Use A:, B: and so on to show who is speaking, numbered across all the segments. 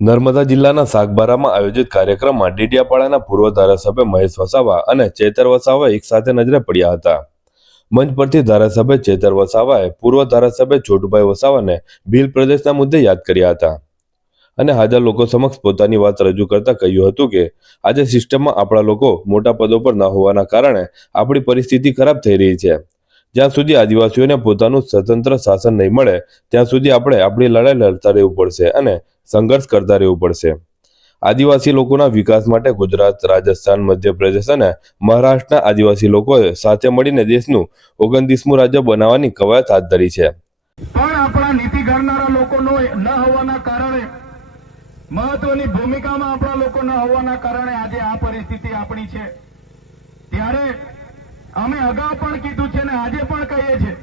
A: નર્મદા જિલ્લાના સાગબારામાં આયોજિત કાર્યક્રમમાં ડીડિયાપાડાના પૂર્વ ધારાસભ્ય મહેશ વસાવા અને ચેતર વસાવા એકસાથે નજરે પડ્યા હતા. મંચ પરથી ધારાસભ્ય ચેતર વસાવાએ પૂર્વ ધારાસભ્ય છોટુભાઈ વસાવાને ભીલ પ્રદેશના મુદ્દે યાદ કર્યા હતા. અને હાજર લોકો સમક્ષ પોતાની વાત રજૂ કરતા કહ્યું હતું કે, આજે સિસ્ટમમાં આપણા લોકો મોટા પદો પર ન હોવાના કારણે આપણી પરિસ્થિતિ ખરાબ થઈ રહી છે. જ્યાં સુધી આદિવાસીઓને પોતાનું સ્વતંત્ર શાસન નહીં મળે, ત્યાં સુધી આપણે આપણી લડાઈ લડતા રહેવું પડશે અને સંઘર્ષ કરતા રહેવું પડશે. આદિવાસી લોકોના વિકાસ માટે ગુજરાત, રાજસ્થાન, મધ્યપ્રદેશ અને મહારાષ્ટ્રના આદિવાસી લોકોએ સાથે મળીને દેશનું ઓગણત્રીસમું રાજ્ય બનાવવાની કવાયત હાથ ધરી છે.
B: પણ આપણા નીતિ ઘડનારા લોકોનો ન હોવાના કારણે મહત્વની ભૂમિકામાં આપણા લોકો ન હોવાના કારણે આજે આ પરિસ્થિતિ આપણી છે. ત્યારે અમે અગાઉ પણ કીધું છે ને આજે પણ કહીએ છીએ,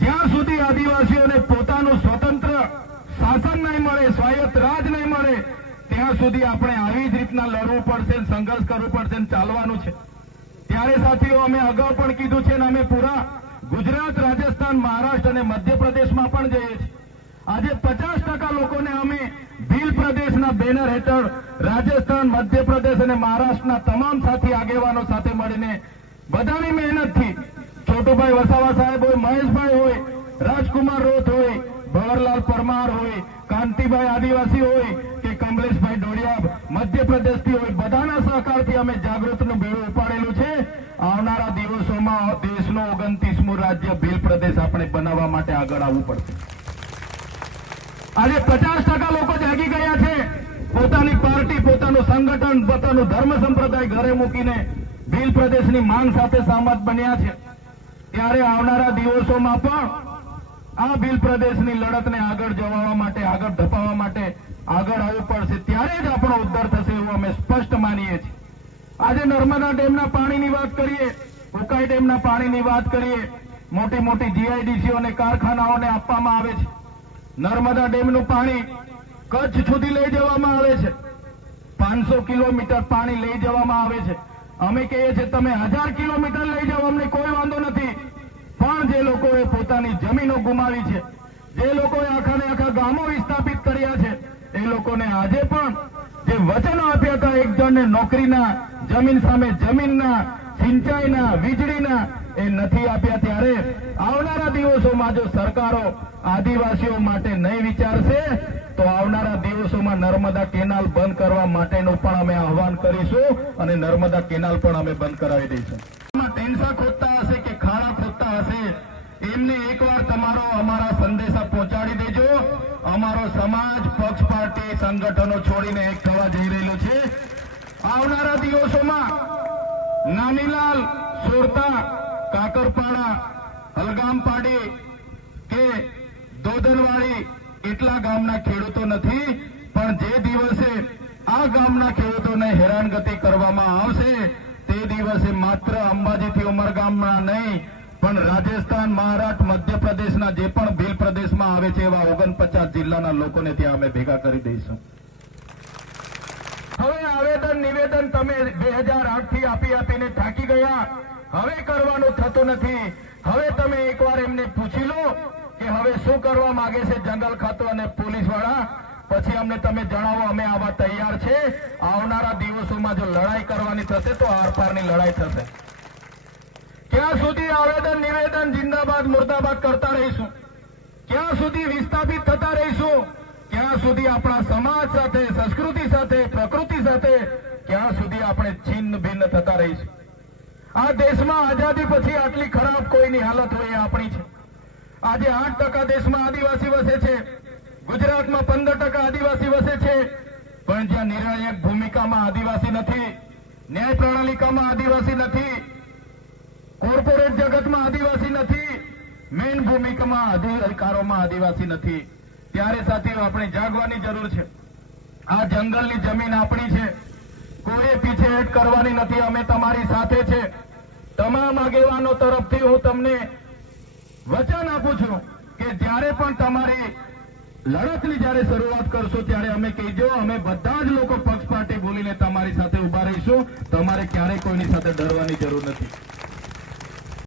B: જ્યાં સુધી આદિવાસીઓને પોતાનું સ્વતંત્ર શાસન નહીં મળે, સ્વાયત્ત રાજ નહીં મળે, ત્યાં સુધી આપણે આવી જ રીતના લડવું પડશે સંઘર્ષ કરવું પડશે ચાલવાનું છે. ત્યારે સાથીઓ, અમે અગાઉ પણ કીધું છે ને અમે પૂરા ગુજરાત, રાજસ્થાન, મહારાષ્ટ્ર અને મધ્યપ્રદેશમાં પણ જઈએ છીએ. આજે પચાસ ટકા લોકોને અમે ભીલ પ્રદેશના બેનર હેઠળ રાજસ્થાન, મધ્યપ્રદેશ અને મહારાષ્ટ્રના તમામ સાથી આગેવાનો સાથે મળીને બધાની મહેનતથી, છોટુભાઈ વસાવા સાહેબ હોય, મહેશભાઈ હોય, રાજકુમાર રોથ હોય ભવરલાલ પરમાર હોય, કાંતિભાઈ આદિવાસી હોય કે કમલેશભાઈ ડોડિયા મધ્યપ્રદેશથી હોય, બધાના સહકારથી અમે જાગૃતનું બેડું ઉપાડેલું છે. આવનારા દિવસોમાં દેશનો ઓગણત્રીસમું રાજ્ય ભીલ પ્રદેશ આપણે બનાવવા માટે આગળ આવવું પડશે. આજે પચાસ ટકા લોકો જાગી ગયા છે. પોતાની પાર્ટી, પોતાનું સંગઠન, પોતાનું ધર્મ સંપ્રદાય ઘરે મૂકીને ભીલ પ્રદેશની માંગ સાથે સહમત બન્યા છે. ત્યારે આવનારા દિવસોમાં પણ આ ભીલ પ્રદેશની લડતને આગળ જવાવા માટે, આગળ ધપાવવા માટે આગળ આવવું પડશે. ત્યારે જ આપણો ઉદ્ધાર થશે એવું અમે સ્પષ્ટ માનીએ છીએ. આજે નર્મદા ડેમના પાણીની વાત કરીએ, ઉકાઈ ડેમના પાણીની વાત કરીએ, મોટી મોટી જીઆઈડીસીઓ અને કારખાનાઓને આપવામાં આવે છે. નર્મદા ડેમનું પાણી કચ્છ સુધી લઈ જવામાં આવે છે. પાંચસો કિલોમીટર પાણી લઈ જવામાં આવે છે. અમે કહીએ છીએ, તમે હજાર કિલોમીટર લઈ જાઓ, અમને કોઈ વાંધો નથી. પણ જે લોકોએ પોતાની જમીનો ગુમાવી છે, જે લોકોએ આખાને આખા ગામો વિસ્થાપિત કર્યા છે, એ લોકોને આજે પણ જે વચનો આપ્યા હતા એક જણને નોકરીના, જમીન સામે જમીનના, સિંચાઈના, વીજળીના, એ નથી આપ્યા ત્યારે આવનારા દિવસોમાં જો સરકારો આદિવાસીઓ માટે નહીં વિચારશે, તો આવનારા દિવસોમાં નર્મદા કેનાલ બંધ કરવા માટેનું પણ અમે આહવાન કરીશું અને નર્મદા કેનાલ પણ અમે બંધ કરાવી દઈશું. ટેન્સા ખોદતા હશે એમને એકવાર તમારો અમારા સંદેશા પહોંચાડી દેજો. અમારો સમાજ, પક્ષ, પાર્ટી, સંગઠનો છોડીને એક થવા જઈ રહેલો છે. આવનારા દિવસોમાં નાનીલાલ, સોરતા, કાકરપાડા, અલગામપાડી કે દોદનવાડી એટલા ગામના ખેડૂતો નથી, પણ જે દિવસે આ ગામના ખેડૂતોને હેરાનગતિ કરવામાં આવશે, તે દિવસે માત્ર અંબાજીથી ઉમરગામના નહીં, પણ રાજસ્થાન મહારાષ્ટ્ર, મધ્યપ્રદેશના જે પણ ભીલ પ્રદેશમાં આવે છે એવા ઓગણપચાસ જિલ્લાના લોકોને ત્યાં અમે ભેગા કરી દઈશું. હવે આવેદન, નિવેદન તમે બે હજાર આઠથી આપી આપીને થાકી ગયા. હવે કરવાનું થતું નથી. હવે તમે એકવાર એમને પૂછી લો કે હવે શું કરવા માંગે છે જંગલ ખાતું અને પોલીસવાળા પછી અમને તમે જણાવો, અમે આવા તૈયાર છે. આવનારા દિવસોમાં જો લડાઈ કરવાની થશે તો આરપારની લડાઈ થશે. ક્યાં સુધી આવેદન, નિવેદન જિંદાબાદ, મુર્દાબાદ કરતા રહીશું. ક્યાં સુધી વિસ્થાપિત થતા રહીશું ક્યાં સુધી આપણા સમાજ સાથે, સંસ્કૃતિ સાથે, પ્રકૃતિ સાથે ક્યાં સુધી આપણે છિન્ન ભિન્ન થતા રહીશું. આ દેશમાં આઝાદી પછી આટલી ખરાબ કોઈની હાલત હોય એ આપણી છે. આજે આઠ ટકા દેશમાં આદિવાસી વસે છે. ગુજરાતમાં પંદર ટકા આદિવાસી વસે છે. પણ જ્યાં નિર્ણાયક ભૂમિકામાં આદિવાસી નથી, ન્યાય પ્રણાલિકામાં આદિવાસી નથી કોર્પોરેટ જગતમાં આદિવાસી નથી. મેઇન ભૂમિકામાં અધિકારોમાં આદિવાસી નથી. ત્યારે સાથીઓ, આપણે જાગવાની જરૂર છે. આ જંગલની જમીન આપણી છે. કોઈએ પીછેહટ કરવાની નથી. અમે તમારી સાથે છે. તમામ આગેવાનો તરફથી હું તમને વચન આપું છું કે જ્યારે પણ તમારી લડતની જ્યારે શરૂઆત કરશો, ત્યારે અમે કહીજો, અમે બધા જ લોકો પક્ષ પાર્ટી બોલીને તમારી સાથે ઊભા રહીશું. તમારે ક્યારેય કોઈની સાથે ડરવાની જરૂર નથી.